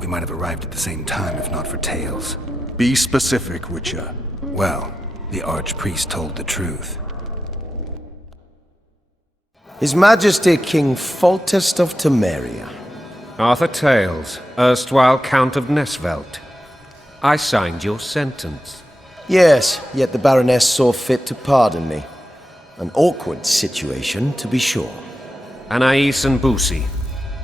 We might have arrived at the same time if not for Tales. Be specific, Witcher. Well, the Archpriest told the truth. His Majesty King Foltest of Temeria. Arthur Tales, erstwhile Count of Nesvelt. I signed your sentence. Yes, yet the Baroness saw fit to pardon me. An awkward situation, to be sure. Anais and Boussy,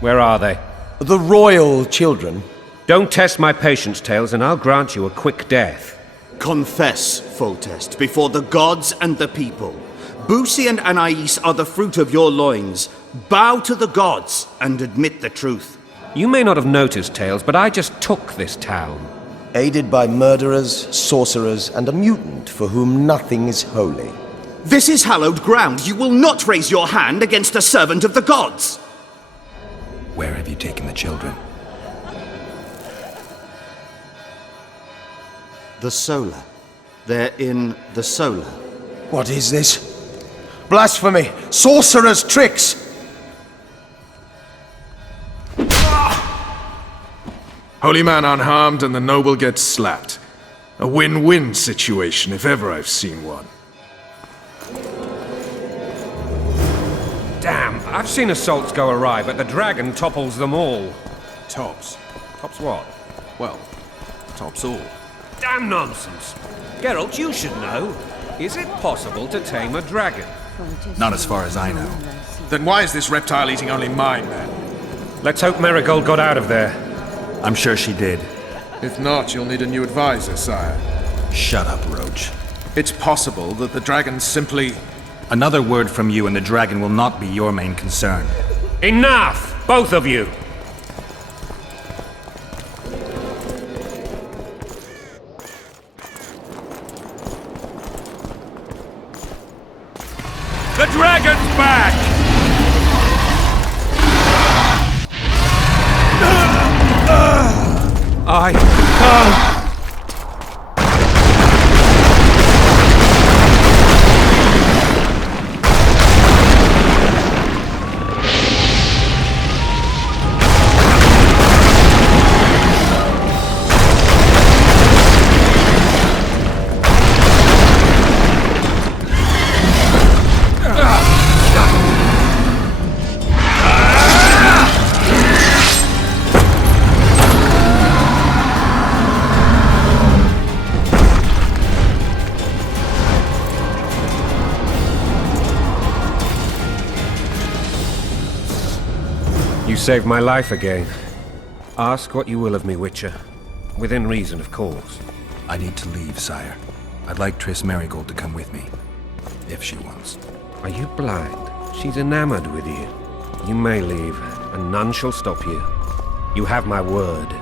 where are they? The royal children. Don't test my patience, Tales, and I'll grant you a quick death. Confess, Foltest, before the gods and the people. Boussy and Anais are the fruit of your loins. Bow to the gods and admit the truth. You may not have noticed, Tales, but I just took this town. Aided by murderers, sorcerers, and a mutant for whom nothing is holy. This is hallowed ground. You will not raise your hand against a servant of the gods. Where have you taken the children? The Solar. They're in the Solar. What is this? Blasphemy! Sorcerer's tricks! Holy man unharmed and the noble gets slapped. A win-win situation, if ever I've seen one. Damn, I've seen assaults go awry, but the dragon topples them all. Tops. Tops what? Well, tops all. Damn nonsense! Geralt, you should know. Is it possible to tame a dragon? Not as far as I know. Then why is this reptile eating only my men? Let's hope Marigold got out of there. I'm sure she did. If not, you'll need a new advisor, sire. Shut up, Roach. It's possible that the dragon simply... Another word from you and the dragon will not be your main concern. Enough! Both of you! The dragon's back! I can't! You saved my life again. Ask what you will of me, Witcher. Within reason, of course. I need to leave, sire. I'd like Triss Merigold to come with me. If she wants. Are you blind? She's enamored with you. You may leave, and none shall stop you. You have my word.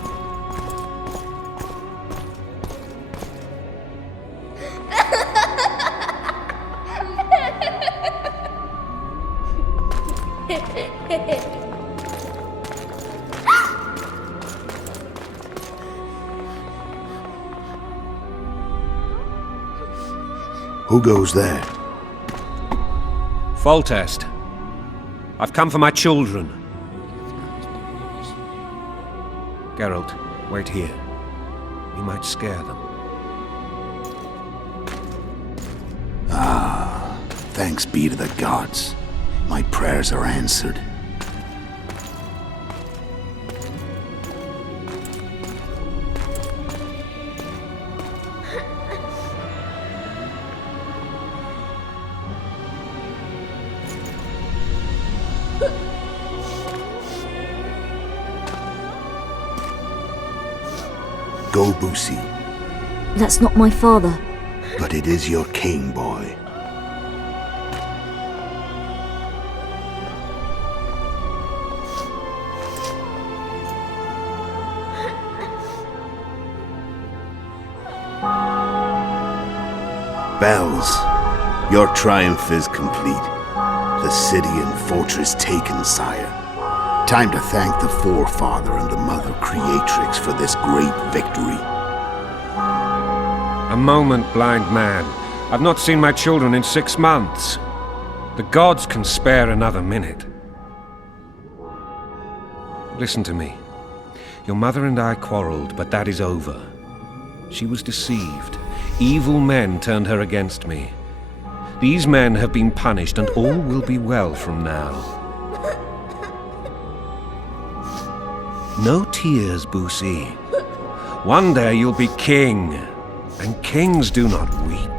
Who goes there? Foltest. I've come for my children. Geralt, wait here. You might scare them. Thanks be to the gods. My prayers are answered. Go, Boussy. That's not my father. But it is your king, boy. Bells, your triumph is complete. The city and fortress taken, sire. Time to thank the Forefather and the Mother Creatrix for this great victory. A moment, blind man. I've not seen my children in 6 months. The gods can spare another minute. Listen to me. Your mother and I quarreled, but that is over. She was deceived. Evil men turned her against me. These men have been punished, and all will be well from now. No tears, Boosie. One day you'll be king, and kings do not weep.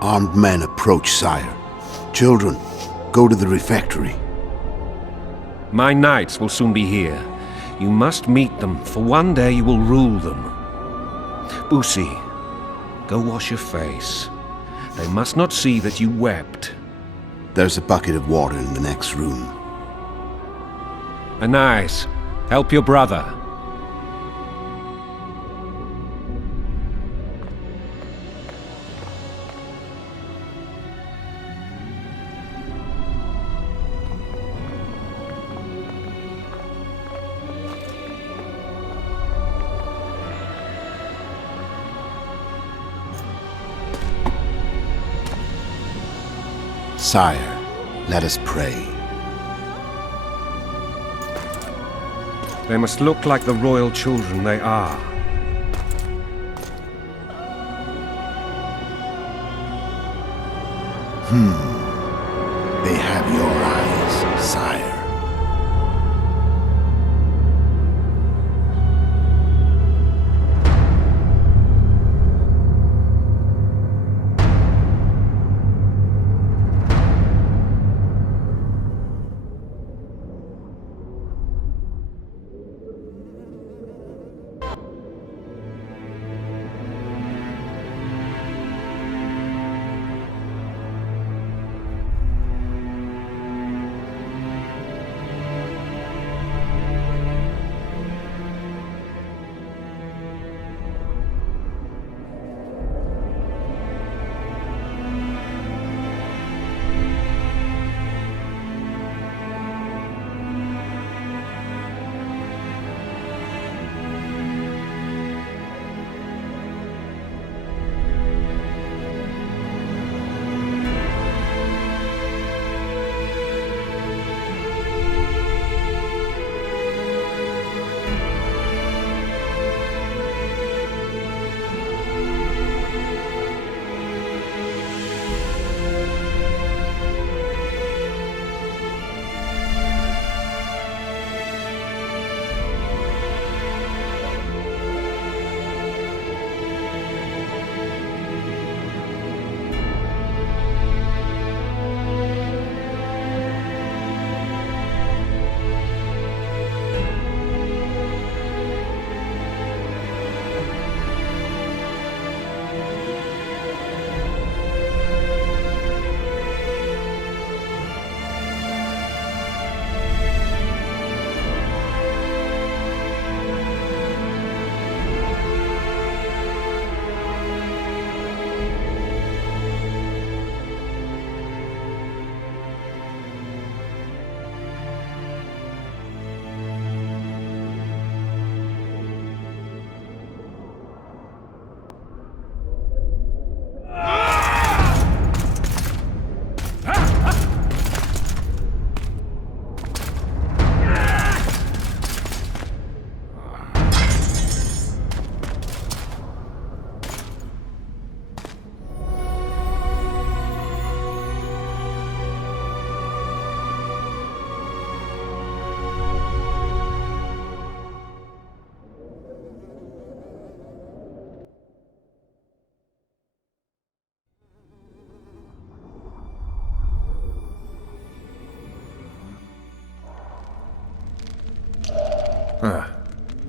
Armed men approach, sire. Children, go to the refectory. My knights will soon be here. You must meet them, for one day you will rule them. Boosie, go wash your face. They must not see that you wept. There's a bucket of water in the next room. Anais, help your brother. Sire, let us pray. They must look like the royal children they are. They have your eyes, sire.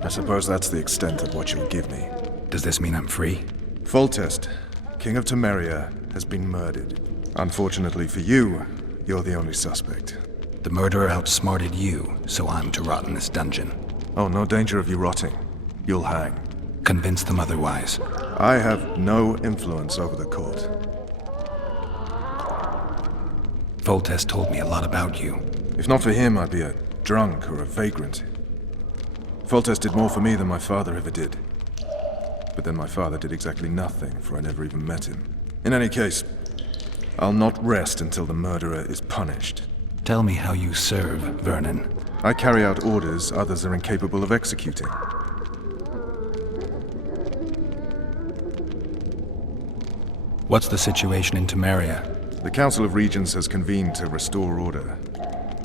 I suppose that's the extent of what you'll give me. Does this mean I'm free? Foltest, King of Temeria, has been murdered. Unfortunately for you, you're the only suspect. The murderer outsmarted you, so I'm to rot in this dungeon. Oh, no danger of you rotting. You'll hang. Convince them otherwise. I have no influence over the court. Foltest told me a lot about you. If not for him, I'd be a drunk or a vagrant. Foltest did more for me than my father ever did. But then my father did exactly nothing, for I never even met him. In any case, I'll not rest until the murderer is punished. Tell me how you serve, Vernon. I carry out orders others are incapable of executing. What's the situation in Temeria? The Council of Regents has convened to restore order.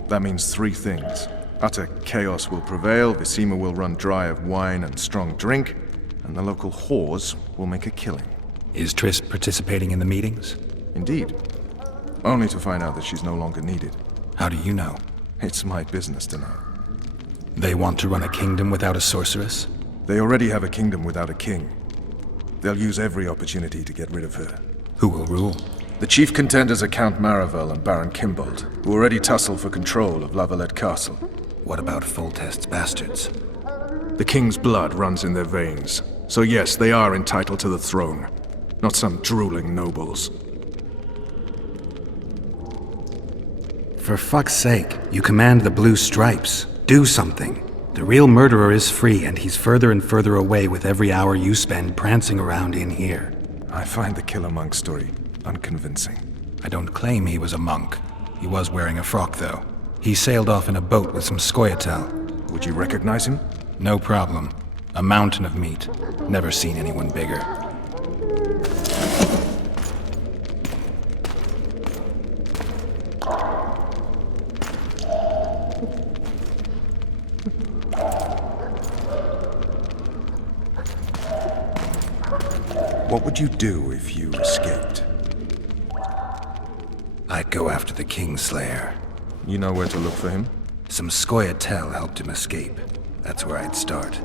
That means three things. Utter chaos will prevail, Vizima will run dry of wine and strong drink, and the local whores will make a killing. Is Triss participating in the meetings? Indeed. Only to find out that she's no longer needed. How do you know? It's my business to know. They want to run a kingdom without a sorceress? They already have a kingdom without a king. They'll use every opportunity to get rid of her. Who will rule? The chief contenders are Count Maravel and Baron Kimbold, who already tussle for control of Lavalette Castle. What about Foltest's bastards? The king's blood runs in their veins, so yes, they are entitled to the throne, not some drooling nobles. For fuck's sake, you command the Blue Stripes. Do something. The real murderer is free, and he's further and further away with every hour you spend prancing around in here. I find the Killer Monk story unconvincing. I don't claim he was a monk. He was wearing a frock, though. He sailed off in a boat with some Scoia'tael. Would you recognize him? No problem. A mountain of meat. Never seen anyone bigger. What would you do if you escaped? I'd go after the Kingslayer. You know where to look for him? Some Scoia'tael helped him escape. That's where I'd start.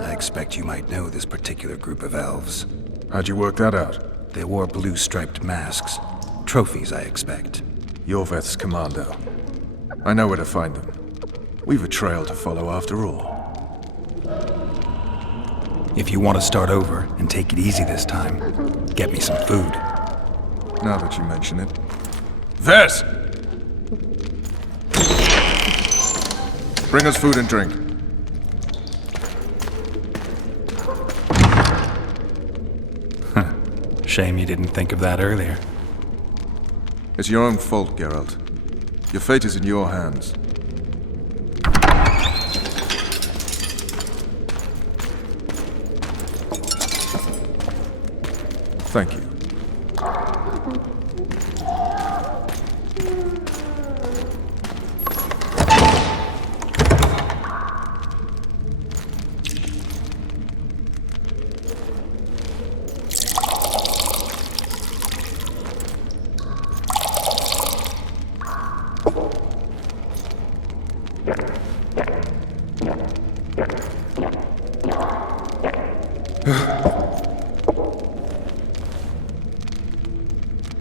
I expect you might know this particular group of elves. How'd you work that out? They wore blue-striped masks. Trophies, I expect. Yorveth's commando. I know where to find them. We've a trail to follow after all. If you want to start over and take it easy this time, get me some food. Now that you mention it. Vez! Bring us food and drink. Shame you didn't think of that earlier. It's your own fault, Geralt. Your fate is in your hands. Thank you.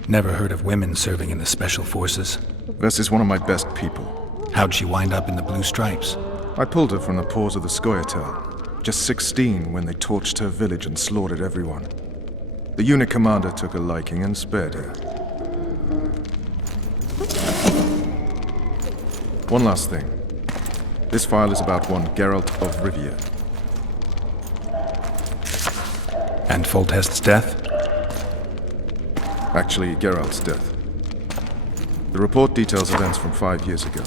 Never heard of women serving in the Special Forces. Vess is one of my best people. How'd she wind up in the Blue Stripes? I pulled her from the paws of the Scoia'tael. Just 16 when they torched her village and slaughtered everyone. The unit commander took a liking and spared her. One last thing. This file is about one Geralt of Rivia. And Foltest's death? Actually, Geralt's death. The report details events from 5 years ago.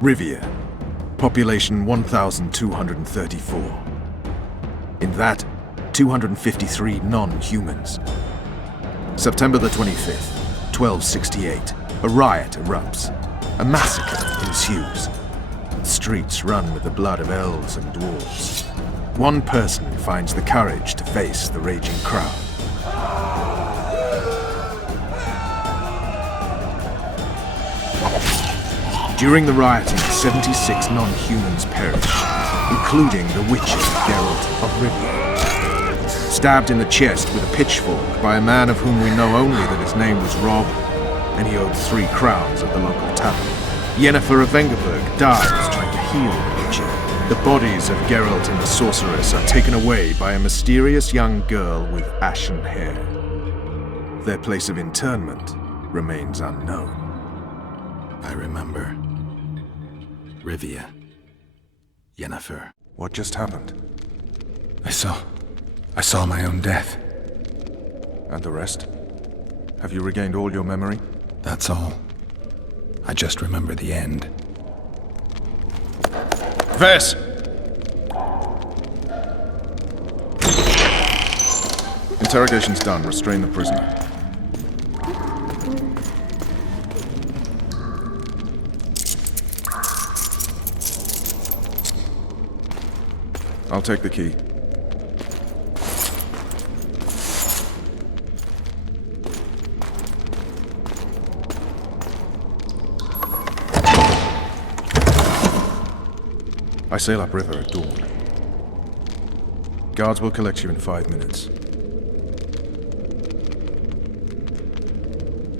Rivia. Population 1,234. In that, 253 non-humans. September the 25th, 1268. A riot erupts. A massacre ensues. The streets run with the blood of elves and dwarves. One person finds the courage to face the raging crowd. During the rioting, 76 non-humans perish, including the witcher Geralt of Rivia. Stabbed in the chest with a pitchfork by a man of whom we know only that his name was Rob, and he owed 3 crowns at the local tavern. Yennefer of Vengerberg dies trying to heal the witcher. The bodies of Geralt and the sorceress are taken away by a mysterious young girl with ashen hair. Their place of interment remains unknown. I remember. Rivia. Yennefer. What just happened? I saw my own death. And the rest? Have you regained all your memory? That's all. I just remember the end. Vess! Interrogation's done. Restrain the prisoner. I'll take the key. I sail upriver at dawn. Guards will collect you in 5 minutes.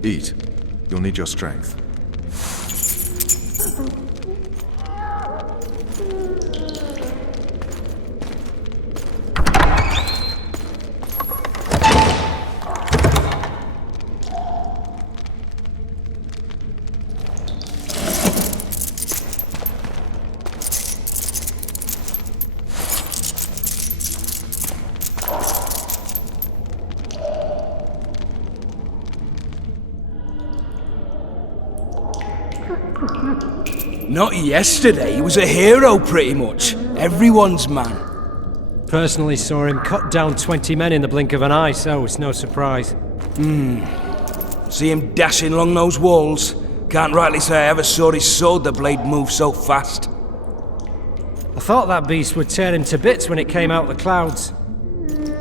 Eat. You'll need your strength. Not yesterday, he was a hero pretty much. Everyone's man. Personally saw him cut down 20 men in the blink of an eye, so it's no surprise. See him dashing along those walls. Can't rightly say I ever saw his sword the blade move so fast. I thought that beast would tear him to bits when it came out of the clouds.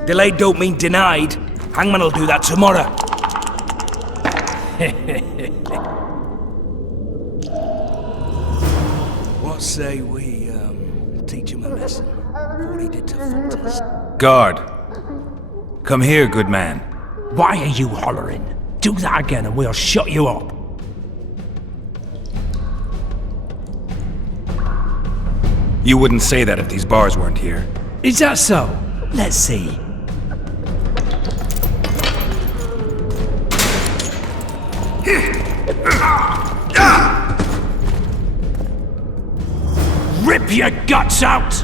Delayed don't mean denied. Hangman will do that tomorrow. What say we, teach him a lesson for what he did to Fontes? Guard! Come here, good man. Why are you hollering? Do that again and we'll shut you up. You wouldn't say that if these bars weren't here. Is that so? Let's see. Rip your guts out!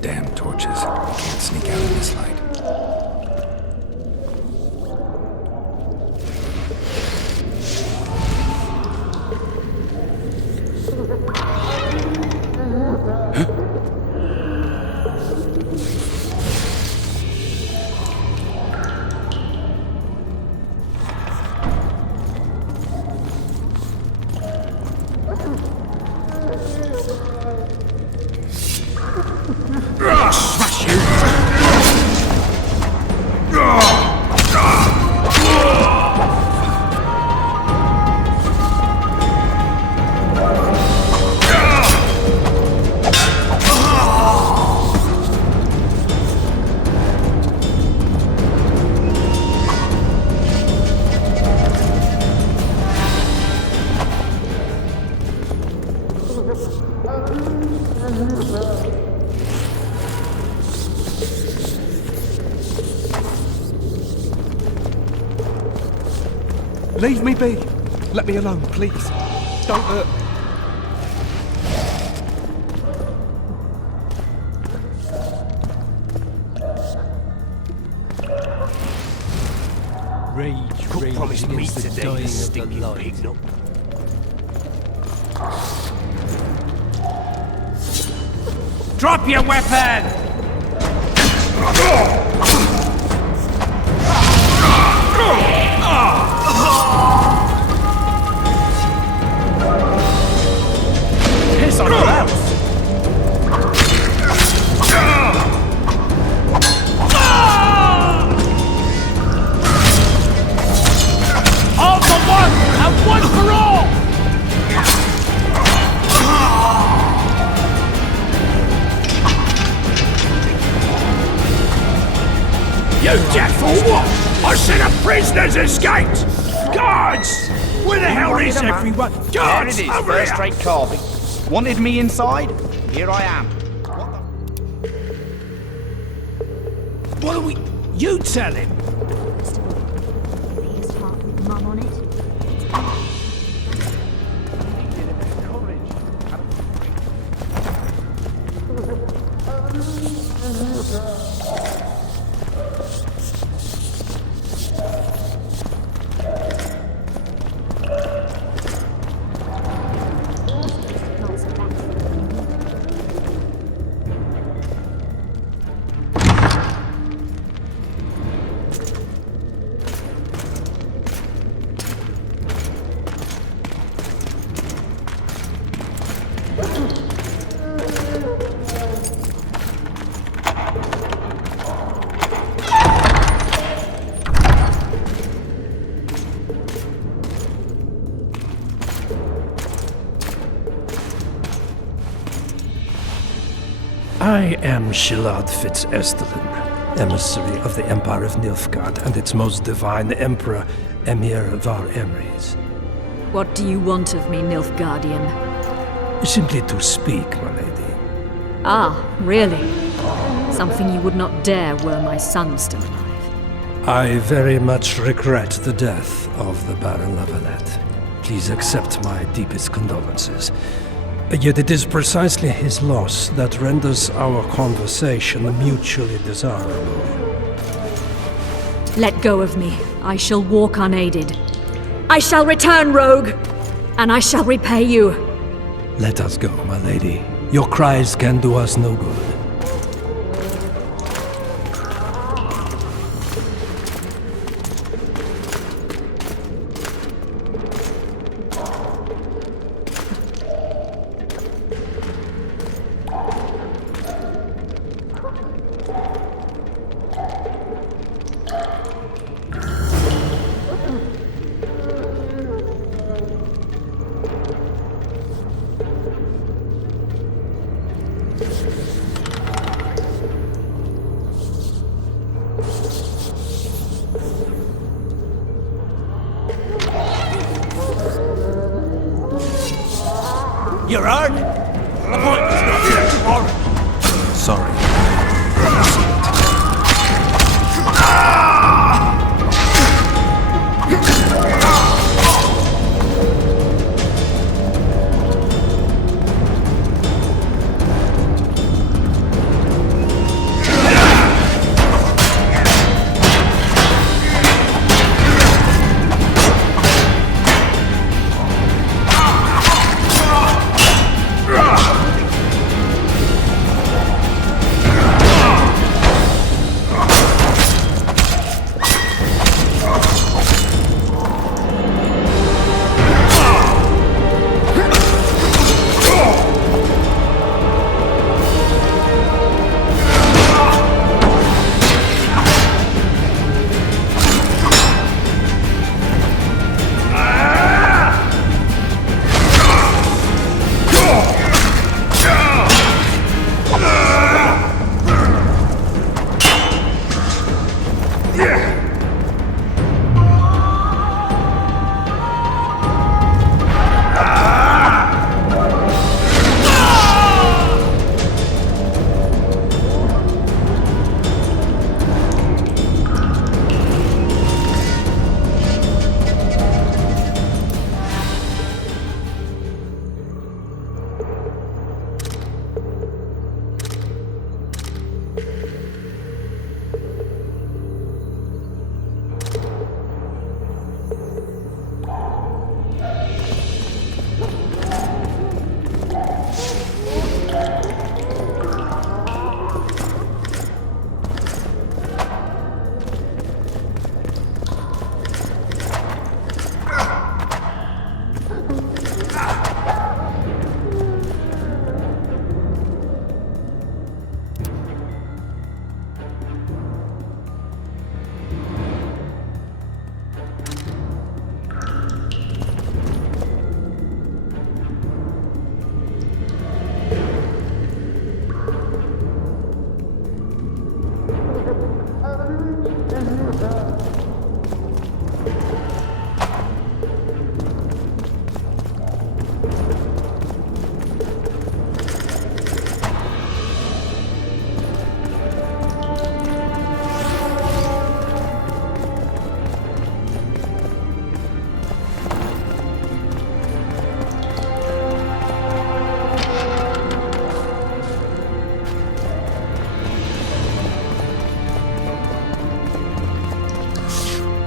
Damn torches. Can't sneak out in this light. Leave me be. Let me alone, please. Don't hurt me. Rage promised me today, stinking pig. Drop your weapon! Piss on your house! All for one and one for all! You dead for what? I said a prisoner's escaped! Guards! Where the hell is everyone? Guards! There it is, Over first here! rate carving. Wanted me inside? Here I am. What are we... You tell him! His heart with mum on it. I am Shilard Fitz-Estelen, emissary of the Empire of Nilfgaard and its most divine Emperor, Emir Var Emreis. What do you want of me, Nilfgaardian? Simply to speak, my lady. Ah, really? Something you would not dare were my son still alive. I very much regret the death of the Baron Lavalette. Please accept my deepest condolences. Yet it is precisely his loss that renders our conversation mutually desirable. Let go of me. I shall walk unaided. I shall return, rogue! And I shall repay you. Let us go, my lady. Your cries can do us no good. You're hurt? The point is not here tomorrow. Sorry.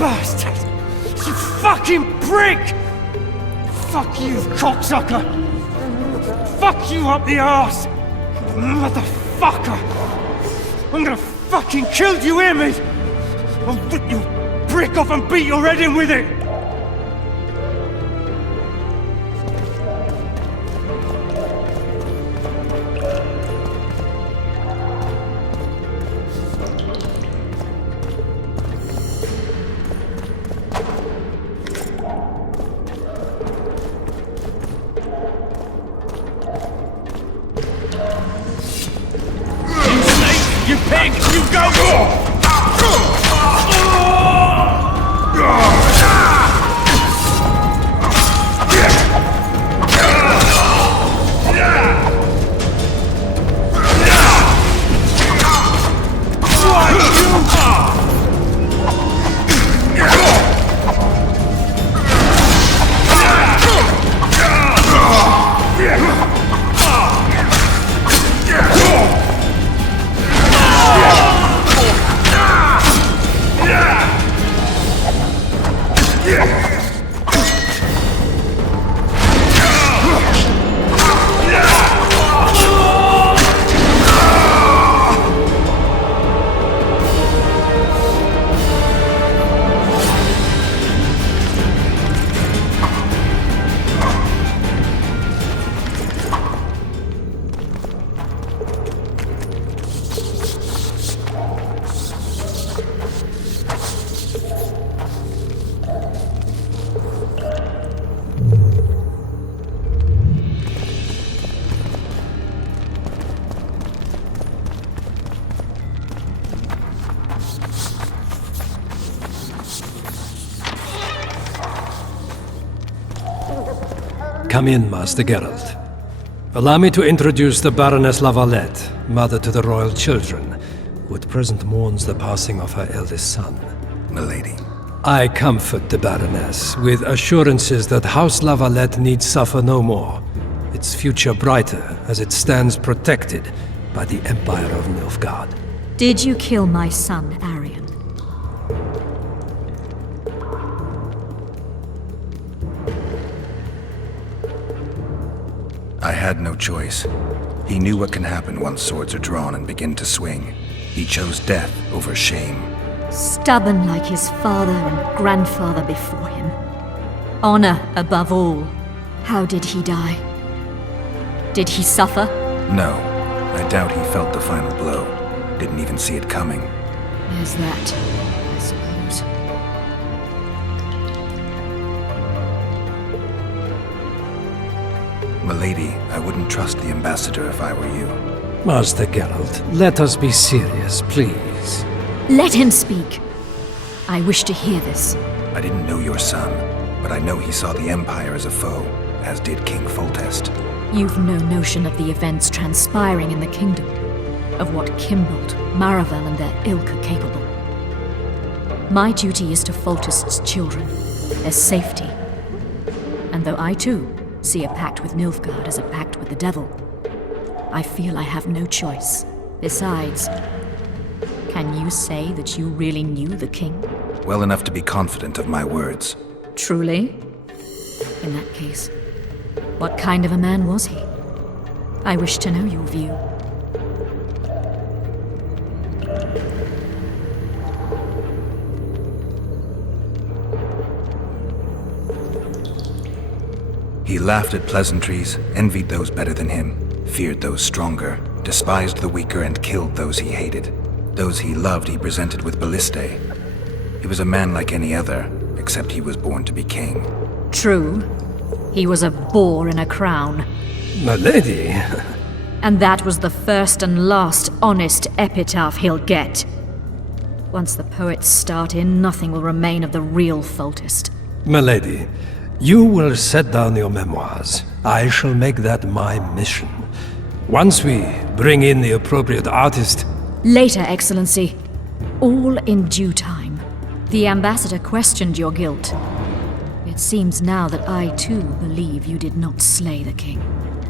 bastard! You fucking prick! Fuck you, cocksucker! Fuck you up the arse! Motherfucker! I'm gonna fucking kill you, hear me? I'll rip your brick off and beat your head in with it! You pig! You go! Come in, Master Geralt. Allow me to introduce the Baroness La Valette, mother to the royal children, who at present mourns the passing of her eldest son. Milady. I comfort the Baroness with assurances that House La Valette need suffer no more, its future brighter as it stands protected by the Empire of Nilfgaard. Did you kill my son, Arion? I had no choice. He knew what can happen once swords are drawn and begin to swing. He chose death over shame. Stubborn like his father and grandfather before him. Honor above all. How did he die? Did he suffer? No. I doubt he felt the final blow. Didn't even see it coming. There's that, I suppose. Milady, I wouldn't trust the ambassador if I were you. Master Geralt, let us be serious, please. Let him speak. I wish to hear this. I didn't know your son, but I know he saw the Empire as a foe, as did King Foltest. You've no notion of the events transpiring in the kingdom, of what Kimbold, Maravel, and their ilk are capable. My duty is to Foltest's children, their safety. And though I too see a pact with Nilfgaard as a pact with the devil, I feel I have no choice. Besides, can you say that you really knew the king? Well enough to be confident of my words. Truly? In that case, what kind of a man was he? I wish to know your view. He laughed at pleasantries, envied those better than him, feared those stronger, despised the weaker and killed those he hated. Those he loved he presented with ballistae. He was a man like any other, except he was born to be king. True. He was a boar in a crown. Milady! And that was the first and last honest epitaph he'll get. Once the poets start in, nothing will remain of the real Foltest. Milady, you will set down your memoirs. I shall make that my mission. Once we bring in the appropriate artist... Later, Excellency. All in due time. The ambassador questioned your guilt. It seems now that I too believe you did not slay the king.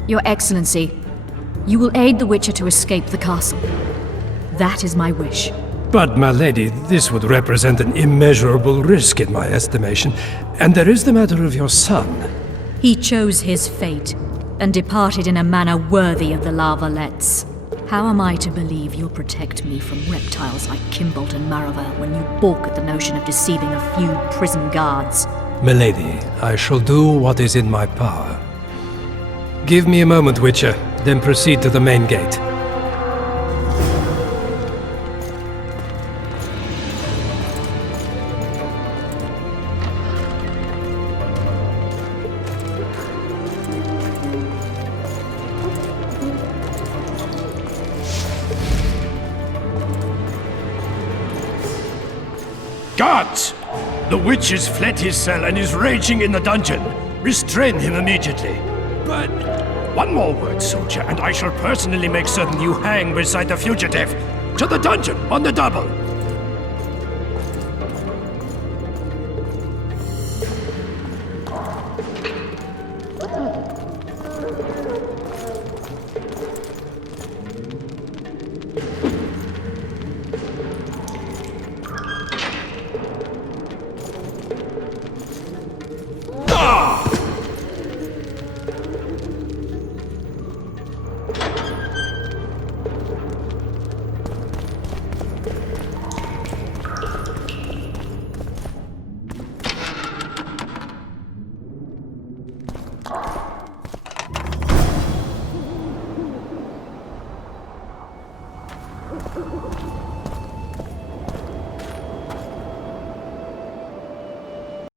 Your Excellency, you will aid the Witcher to escape the castle. That is my wish. But, my lady, this would represent an immeasurable risk in my estimation. And there is the matter of your son. He chose his fate, and departed in a manner worthy of the La Valettes. How am I to believe you'll protect me from reptiles like Kimbolt and Maravel when you balk at the notion of deceiving a few prison guards? Milady, I shall do what is in my power. Give me a moment, Witcher, then proceed to the main gate. Guards! The witch has fled his cell and is raging in the dungeon. Restrain him immediately. But one more word, soldier, and I shall personally make certain you hang beside the fugitive. To the dungeon, on the double!